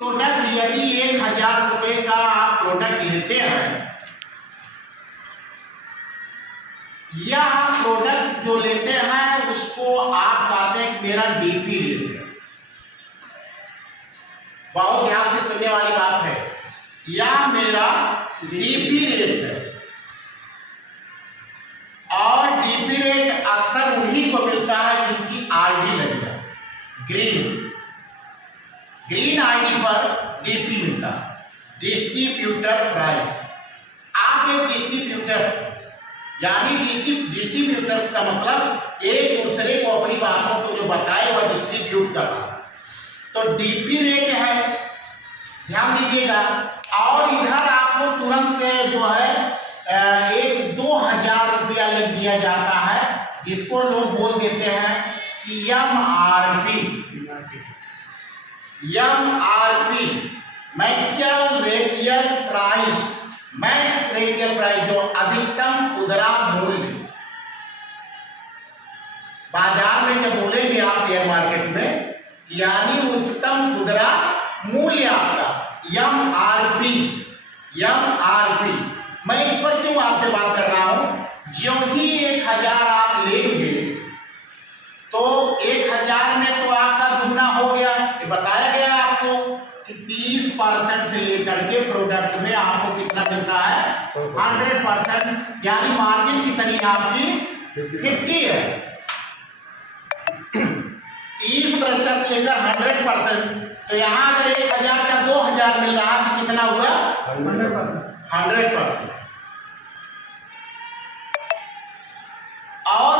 Product यदि 1000 रुपए का आप प्रोडक्ट लेते हैं या प्रोडक्ट जो लेते हैं उसको आप कहते हैं मेरा डीपी रेट है। बहुत ध्यान से सुनने वाली बात है, या मेरा डीपी रेट है। और डीपी रेट अक्सर उन्हीं को मिलता है जिनकी आईडी लगी है ग्रीन आईडी पर डीपी मिलता है, डिस्ट्रीब्यूटर प्राइस। आप एक डिस्ट्रीब्यूटर्स यानी डिस्ट्रीब्यूटर्स का मतलब एक दूसरे को अपनी बातों को जो बताए वह डिस्ट्रीब्यूट करना। तो डीपी रेट है, ध्यान दीजिएगा। और इधर आपको तुरंत जो है 2000 रुपया लिख दिया जाता है, जिसको लोग बोल देते हैं कि MRP maximum retail price, max retail price जो अधिकतम खुदरा मूल्य। बाजार में जब बोलेंगे आप शेयर मार्केट में, यानी उच्चतम खुदरा मूल्य आपका एमआरपी। मैं इस पर क्यों आपसे बात कर रहा हूं, जो ही 1000 आप लेंगे तो 1000 में तो आपका दुगना हो गया। ये बताया गया आपको कि 30% से लेकर के प्रोडक्ट में आपको कितना मिलता है 100%, यानी मार्जिन कितनी आपकी 50 है। 30% से लेकर 100%, तो यहाँ अगर 1000 का 2000 मिल रहा है तो कितना हुआ 100%। और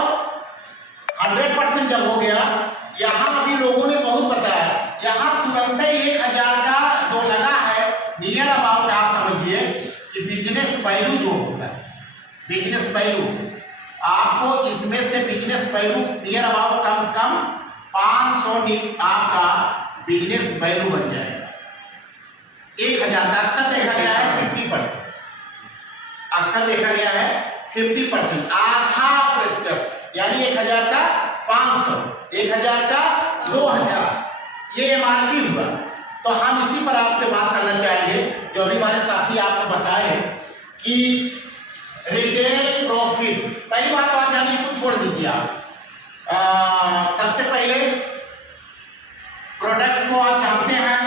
100% जब हो गया, यहाँ अभी लोगों ने बहुत बताया, यहाँ तुरंत ही 1000 का जो लगा है नियर अबाउट आप समझिए कि बिजनेस वैल्यू जो होता है, बिजनेस वैल्यू आपको इसमें से बिजनेस वैल्यू नियर अबाउट कम से कम 500 आपका बिजनेस वैल्यू बन जाएगा। 1000 का अक्सर देखा गया है 50%, अक्सर देखा गया है 50%, आधा प्रतिशत, यानी 1000 का 500, 1000 का 2000, ये एमआरपी हुआ। तो हम इसी पर आपसे बात करना चाहेंगे, जो अभी हमारे साथी आपको बताए कि रिटेल प्रॉफिट। पहली बात तो आप जानिए, कुछ छोड़ दीजिए आप। सबसे पहले प्रोडक्ट को आप जानते हैं,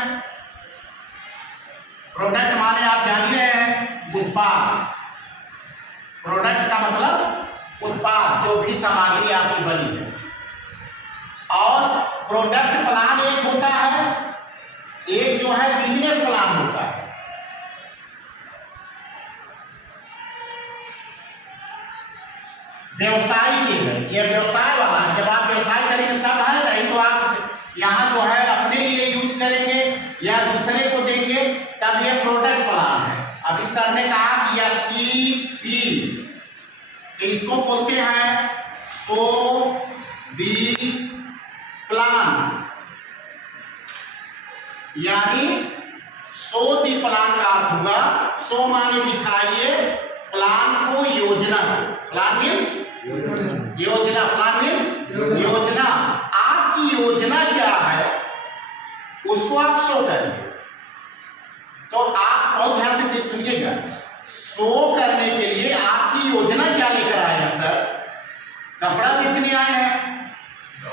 प्रोडक्ट माने आप जान रहे हैं उत्पाद। प्रोडक्ट का मतलब उत्पाद, जो भी सामग्री आपकी बनी है। और प्रोडक्ट प्लान एक होता है, एक जो है बिजनेस प्लान होता है। व्यवसाय के है, यह व्यवसाय वाला है। जब आप व्यवसाय करेंगे तब है, नहीं तो आप यहाँ जो है अपने लिए यूज करेंगे या दूसरे को देंगे, तब यह प्रोडक्ट प्लान है। अभी सर ने कहा कि एसटीपी, इसको बोलते हैं सो दी प्लान, यानी सो दी प्लान का अर्थ हुआ, सो माने दिखाइए, प्लान को योजना, प्लान मीन्स योजना, प्लान मीन्स योजना। आपकी योजना क्या है उसको आप शो करिए। तो आप बहुत ध्यान से सुनिएगा, शो करने के लिए आपकी योजना क्या लेकर आए हैं सर? कपड़ा बेचने आए हैं,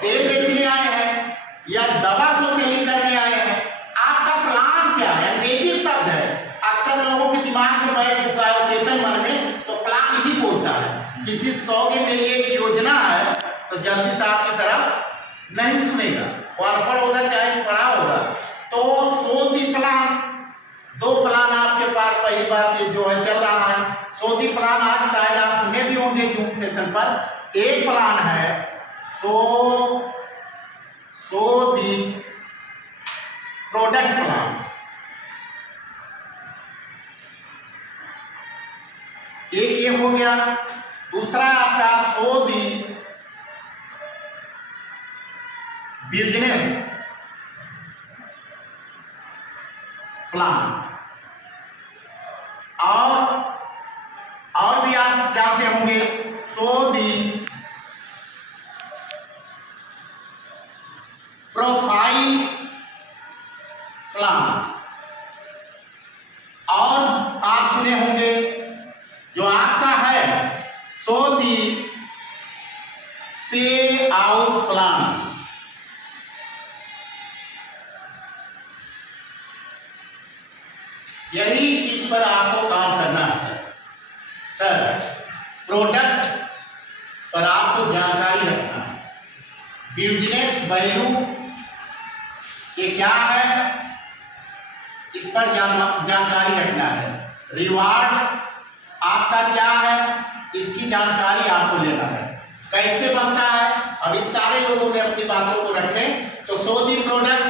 तेल बेचने आए हैं, या दवा को सेलिंग करने आए हैं? आपका प्लान क्या है? अंग्रेजी शब्द है, अक्सर लोगों के दिमाग में बैठ चुका है चेतन मन में, तो प्लान ही बोलता है। किसी से कहोगे मेरी एक योजना है, तो जल्दी से आपकी तरफ नहीं सुनेगा, वो अनपढ़ होगा चाहे पढ़ा होगा। तो सो दी प्लान, दो प्लान आपके पास पहली बार जो है चल रहा है। सो दी प्लान आज शायद आप सुने भी होंगे जूम सेशन पर। एक प्लान है सो दी प्रोडक्ट प्लान, एक ये हो गया। दूसरा आपका सो दी बिजनेस प्लान। और भी आप जानते होंगे सो दी प्रोफाइल प्लान। सुने होंगे, जो आपका है सो दी पे आउट प्लान। यही चीज पर आपको काम करना है सर। प्रोडक्ट पर आपको जानकारी रखना है, बिजनेस वैल्यू ये क्या है इस पर जानकारी रखना है, रिवार्ड आपका क्या है इसकी जानकारी आपको लेना है, कैसे बनता है। अब इस सारे लोगों ने अपनी बातों को रखे तो सो दी प्रोडक्ट,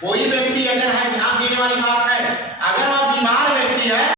कोई व्यक्ति अगर है ध्यान देने वाली बात है, अगर वह बीमार व्यक्ति है